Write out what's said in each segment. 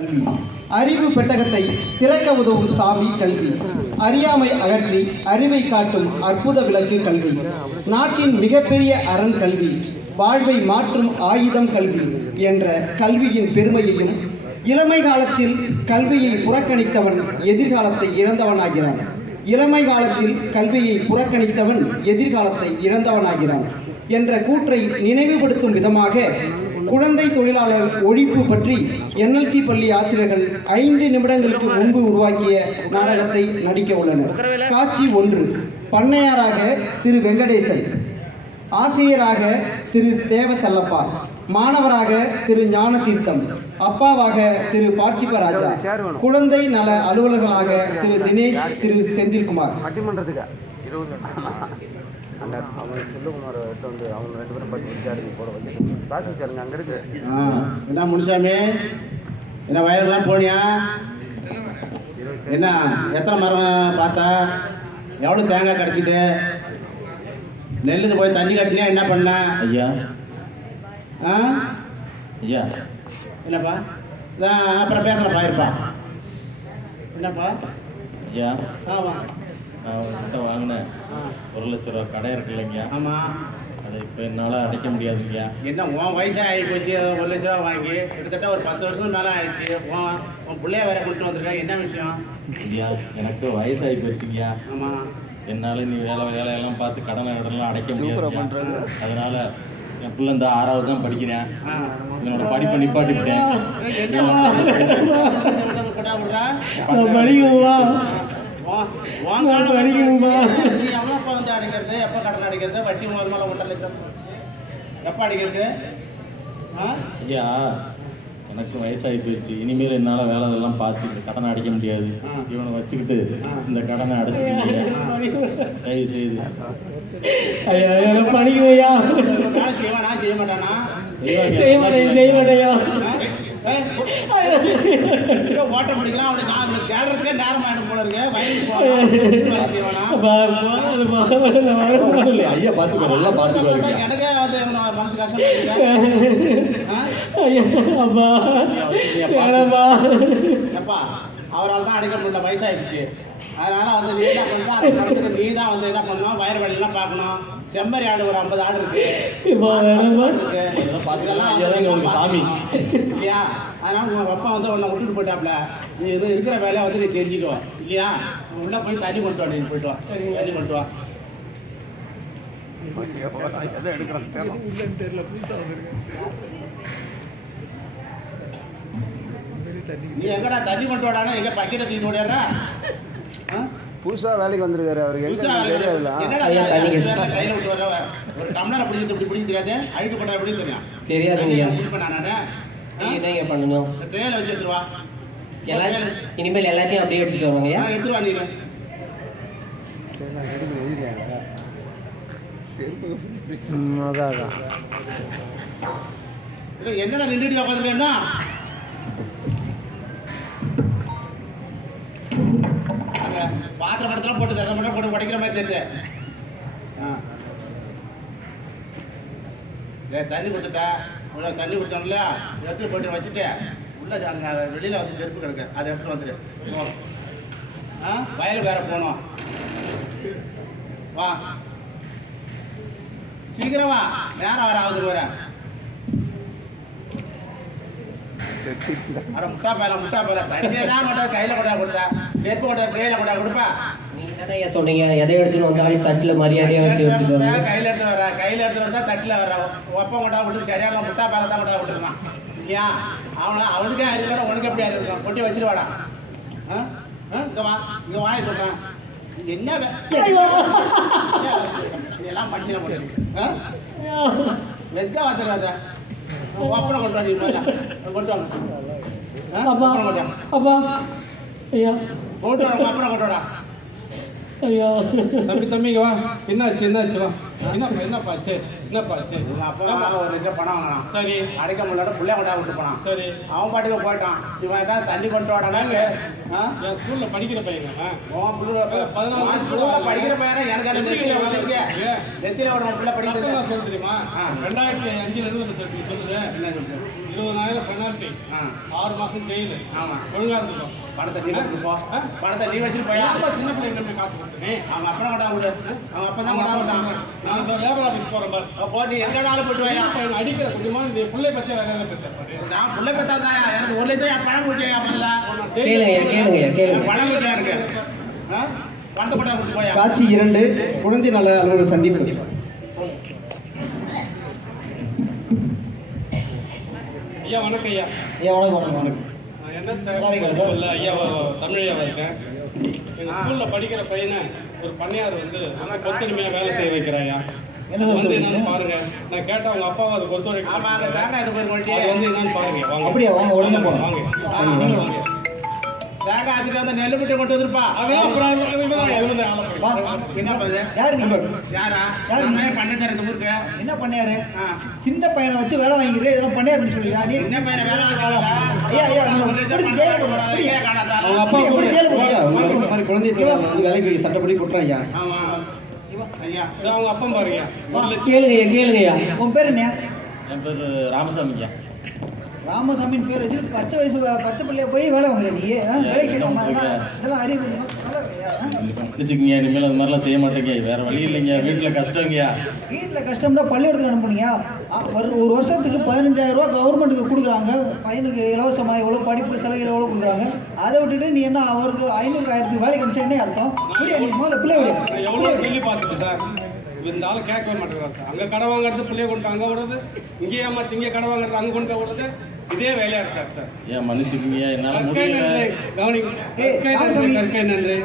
கல்வி. அறிவு பெட்டகத்தை திறக்க உதவும் சாவி கல்வி. அறியாமை அகற்றி அறிவை காட்டும் அற்புத விளக்கு கல்வி. நாட்டின் மிகப்பெரிய அரண் கல்வி. வாழ்வை மாற்றும் ஆயுதம் கல்வி என்ற கல்வியின் பெருமையையும், இளமை காலத்தில் கல்வியை புறக்கணித்தவன் எதிர்காலத்தை இழந்தவனாகிறான். இளமை காலத்தில் கல்வியை புறக்கணித்தவன் எதிர்காலத்தை இழந்தவனாகிறான் என்ற கூற்றை நினைவுபடுத்தும் விதமாக குழந்தை தொழிலாளர் ஒழிப்பு பற்றி NLT பள்ளி ஆசிரியர்கள் 5 நிமிடங்களுக்கு முன்பு உருவாக்கிய நாடகத்தை நடிக்க உள்ளனர். காட்சி 1. பண்ணையாராக திரு வெங்கடேசன், ஆசிரியராக திரு தேவசல்லப்பா, மாணவராக திரு ஞானதீர்த்தம், அப்பாவாக திரு பார்த்திபராஜா, குழந்தை நல அலுவலர்களாக திரு தினேஷ், திரு செந்தில்குமார். என்ன முனுசாமி, என்ன வயலுக்கெல்லாம் போனியா? என்ன எத்தனை மரம் பார்த்தா? எவ்வளோ தேங்காய் கிடச்சிது? நெல்லுக்கு போய் தண்ணி கட்டினியா? என்ன பண்ண ஐயா? ஐயா என்னப்பா? அப்புறம் பேசலப்பா, இருப்பா. என்னப்பா? ஐயா, ஆமாம், நான் உங்கள்கிட்ட வாங்கினேன் 1 லட்ச ரூபா கடை இருக்கு இல்லைங்க? ஆமாம். அதை இப்போ என்னால் அடைக்க முடியாதுங்கய்யா. என்ன உன் வயசாக ஆகி போச்சு? 1 லட்ச ரூபா வாங்கி கிட்டத்தட்ட ஒரு 10 வருஷம் மேலே ஆயிடுச்சு. உன் பிள்ளைய வேற கொண்டு வந்திருக்க, என்ன விஷயம்? ஐயா, எனக்கு வயசாகி போச்சுங்கய்யா. ஆமாம். என்னால் நீ வேலையெல்லாம் பார்த்து கடன்லாம் அடைக்க முடியாது. அதனால என் பிள்ளை இந்த 6வது தான் படிக்கிறேன். என்னோட படிப்பை நிப்பாட்டிவிட்டேன். எப்போ வந்து அடைக்கிறது? எப்போ கடன் அடைக்கிறது? வட்டி முதல்ல 1.5 லட்சம் எப்போ அடைக்கிறது? ஐயா, எனக்கு வயசாகி போயிடுச்சு. இனிமேல் என்னால் வேலை இதெல்லாம் பார்த்து கடனை அடைக்க முடியாது. இவனை வச்சுக்கிட்டு இந்த கடனை அடைச்சிக்கிட்டீங்க. தயவு செய்து ஐயா படிக்குவையா. நான் செய்ய மாட்டானா? செய்ய மாட்டேயா? ஓட்ட முடிக்கிறான். அவனை நான் தேடுறதுக்கே நேரம் ஆயிடும் போல இருக்கு. ஐயா பார்த்துக்கோ, எல்லாம் பார்த்துக்கோ. எனக்கே வந்து மனசு கஷ்டம். எப்பா அவரால் தான் அடைக்க முடியல, வயசாகிடுச்சு. அதனால வந்து நீ என்ன பண்ணுறா? அது நடத்துக்கு நீ தான் வந்து என்ன பண்ணணும்? வயர் வழியெல்லாம் பார்க்கணும். செம்மறி ஆடு ஒரு 50 ஆடு இருக்கு. இதெல்லாம் சாமி இல்லையா? அதனால உங்கள் அப்பா வந்து உன்னை விட்டுட்டு போயிட்டாப்ல. நீ இது இருக்கிற வேலையை வந்து நீ தெரிஞ்சுக்கோ இல்லையா? உள்ளே போய் தண்ணி கொண்டு வா. நீ போயிட்டு வா, தண்ணி கொண்டு வா. நீ எங்கடா தண்ணி கொண்டு வாடானா? எங்க பக்கெட்டை தூக்கிட்டு ஓடிடுற? புதுசா வேலைக்கு வந்திருக்காரு அவர். கையில விட்டு வர ஒரு டம்ளரை பிடிக்கிறது இப்படி பிடிக்க தெரியாது. அழுக்கு போட்டா எப்படி தெரியும்? என்னங்க பண்ணணும்? ட்ரேல வச்சு எடுத்துருவா. இனிமேல் எல்லாத்தையும் அப்படியே எடுத்துட்டு வருவாங்க. எடுத்துருவா. நீ என்னடா 2 அடி உட்காந்துருக்கேன்னா? பாத்திரம் படத்துல போட்டு தர மட்டும் போட்டு உடைக்கிற மாதிரி தெரியுது. தண்ணி கொடுத்துட்டா தண்ணி கொடுத்தோம் இல்லையா? எடுத்து போட்டு வச்சுட்டு உள்ள அந்த வெளியில் வந்து செருப்பு கிடக்கு, அதை எடுத்துட்டு வந்துடு. வயலுக்கு வேற போகணும். வா சீக்கிரம் வா, நேரம் வர ஆகுது. போகிறேன். அட முட்டா பேல தண்ணியை தான் கொண்டா கையில் கொண்டா கொடுத்தா, செருப்பு கொண்டா ட்ரெயில கொண்டா கொடுப்பா. நீங்க சொன்னீங்க எதை எடுத்துட்டு வந்தாலும் தட்டுல மரியாதையா வச்சு கையில் எடுத்துட்டு வர. கையில் எடுத்துட்டு வந்தா தட்டுல வர. ஒப்பம் கொண்டா விட்டு சரியான முட்டா பேல தான் கொண்டா விட்டுருக்கான் இல்லையா? அவனுக்கே அறிவிக்கணும், உனக்கு எப்படி அறிவிக்கும்? கொட்டி வச்சுட்டு வாடா. இங்க வா, இங்க வாய சொல்றேன். என்ன இதெல்லாம் மனுஷனை வெக்க வாத்துறாத. ஒப்பனை கொண்டு வா. நீ கொண்டு வாங்க. அப்பா ஐயா கொண்டு வா. ஒப்பனை கொண்டு வாடா. ஐயா தம்பிங்க வா. என்னாச்சு வா. என்னப்பா ஆச்சு? உங்கள் அப்பா ஒரு விஷயம் பணம் வாங்கினான். சரி. அடைக்க முடியல, பிள்ளைய கொண்டா விட்டு போனான். சரி. அவன் பாட்டுக்கு போயிட்டான். இவன் தான் தண்ணி கொண்டு வாடானா? என் ஸ்கூலில் படிக்கிற பையங்க. ஸ்கூலில் படிக்கிற பையனா? எனக்கு அந்த நெத்தியில் விடுங்க. நெத்தியில் விட பிள்ளை படிக்கிறது சொல்ல தெரியுமா? 2005 சொல்லுது. என்ன சொல்லுது? 20,000 பெனால்ட்டி, ஆ 6 மாசம் ஜெயிலு. ஆமா ஒழுங்கா இருந்துக்கும். பணத்தை நீ வச்சுட்டு போ பணத்தை நீ வச்சுட்டு போயா சின்ன பிள்ளை என்ன காசு கொடுத்தேன். அவங்க அப்பா கொண்டா விடு அவங்க அப்பா தான் கொண்டா விட்டாங்க நான் இந்த லேபர் ஆஃபீஸ் போகிறேன் பாரு. போ நீ எங்கடாலும் போட்டு போயா பையன் அடிக்கிற கொஞ்சமா இந்த பிள்ளை பற்றி வேற எதாவது பேசுறேன். நான் புள்ள பெத்தாதான் எனக்கு 1 லட்சம் பணம் கொடுத்தியா முதல்ல கேளுங்க பணம் கொடுத்தியா இருக்கு பணத்தை போட்டா கொடுத்து போயா காட்சி 2 குழந்தை நல அலுவலர் சந்திப்பு. ஐயா வணக்கம் ஐயா. வணக்கம். நான் என்ன சார் இல்லை ஐயா தமிழ் ஐயாவா இருக்கேன். எங்கள் ஸ்கூலில் படிக்கிற பையனை ஒரு பண்ணையார் வந்து கொத்தடிமையாக வேலை செய்ய வைக்கிறாயா. வந்து என்னன்னு பாருங்க. நான் கேட்டேன் அவங்க அப்பாவை அது ஒத்துழைக்க. ஆமா அங்க தேங்காய் இது போய் கொண்டு அது வந்து என்னன்னு பாருங்க. வாங்க அப்படியா வாங்க உடனே போகலாம். வாங்க. தேங்காய் ஆத்திட்டு வந்து நெல்லு முட்டை கொண்டு வந்துருப்பா அவன் அப்புறம் இவன் எழுந்து ஆள போய். என்ன பண்ணுது யாரா நான் பண்ண தரேன் இந்த ஊருக்கு என்ன பண்ணாரு? ஆ. சின்ன பையனை வச்சு வேலை வாங்கிக்கிறேன், இதெல்லாம் பண்ணாருன்னு சொல்லுவா நீ? என்ன பையனை வேலை வாங்கலாம் ஐயா, பிடிச்சி ஜெயில போடுறா. அவங்க அப்பா எப்படி ஜெயில போடுறா? ஐயா, உங்களை இந்த மாதிரி குழந்தை தொழிலாளர் வந்து வேலைக்கு சட்டப்படி கொடுக்குறேன் ஐயா. ஆமா ஐயா இது அவங்க அப்பா பாருங்க. கேளுங்கய்யா உன் பேர் என்ன? என் பேர் ராமசாமிங்க. ராமசாமின்னு பேர் வச்சு பச்சை பிள்ளைய போய் வேலை வாங்குற நீ? வேலைக்கு செய்யணுமா? இதெல்லாம் அறிவு நல்லா இருக்கையா? பிடிச்சிக்கிங்க, இனிமேல் அது மாதிரிலாம் செய்ய மாட்டேங்க. வேற வழி இல்லைங்க, வீட்டில் கஷ்டங்கய்யா. வீட்டில் கஷ்டம்னா பள்ளிக்கூடத்துக்கு அனுப்புனீங்க. ஒரு வருஷத்துக்கு 15,000 ரூபா கவர்மெண்ட்டுக்கு கொடுக்குறாங்க. பையனுக்கு இலவசமாக எவ்வளோ படிப்பு செலவுகள் எவ்வளோ கொடுக்குறாங்க. அதை விட்டுட்டு நீ என்ன அவருக்கு 500 1000 வேலைக்கு அனுப்பிச்சா என்ன அர்த்தம்? முடியா நீ முதல்ல பிள்ளை விட. நான் எவ்வளோ சொல்லி பார்த்துட்டு சார் இந்த ஆள் கேட்கவே மாட்டேங்கிறார் சார். அங்கே கடை வாங்குறது பிள்ளைய கொண்டு அங்கே விடுறது, இங்கே ஏமாற்றி இங்கே கடை வாங்குறது அங்கே கொண்டு போய் விடுறது, இதே வேலையாக இருக்கார் சார். ஏன் மன்னிச்சுக்கிங்க, என்னால் கற்கை முடியல. நன்றி கவனிங்க. ஏய், கற்கை நன்றி ராமசாமி. கற்கை நன்றி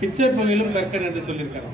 பிச்சை புகையிலும் கற்கை நன்றி சொல்லியிருக்காரு.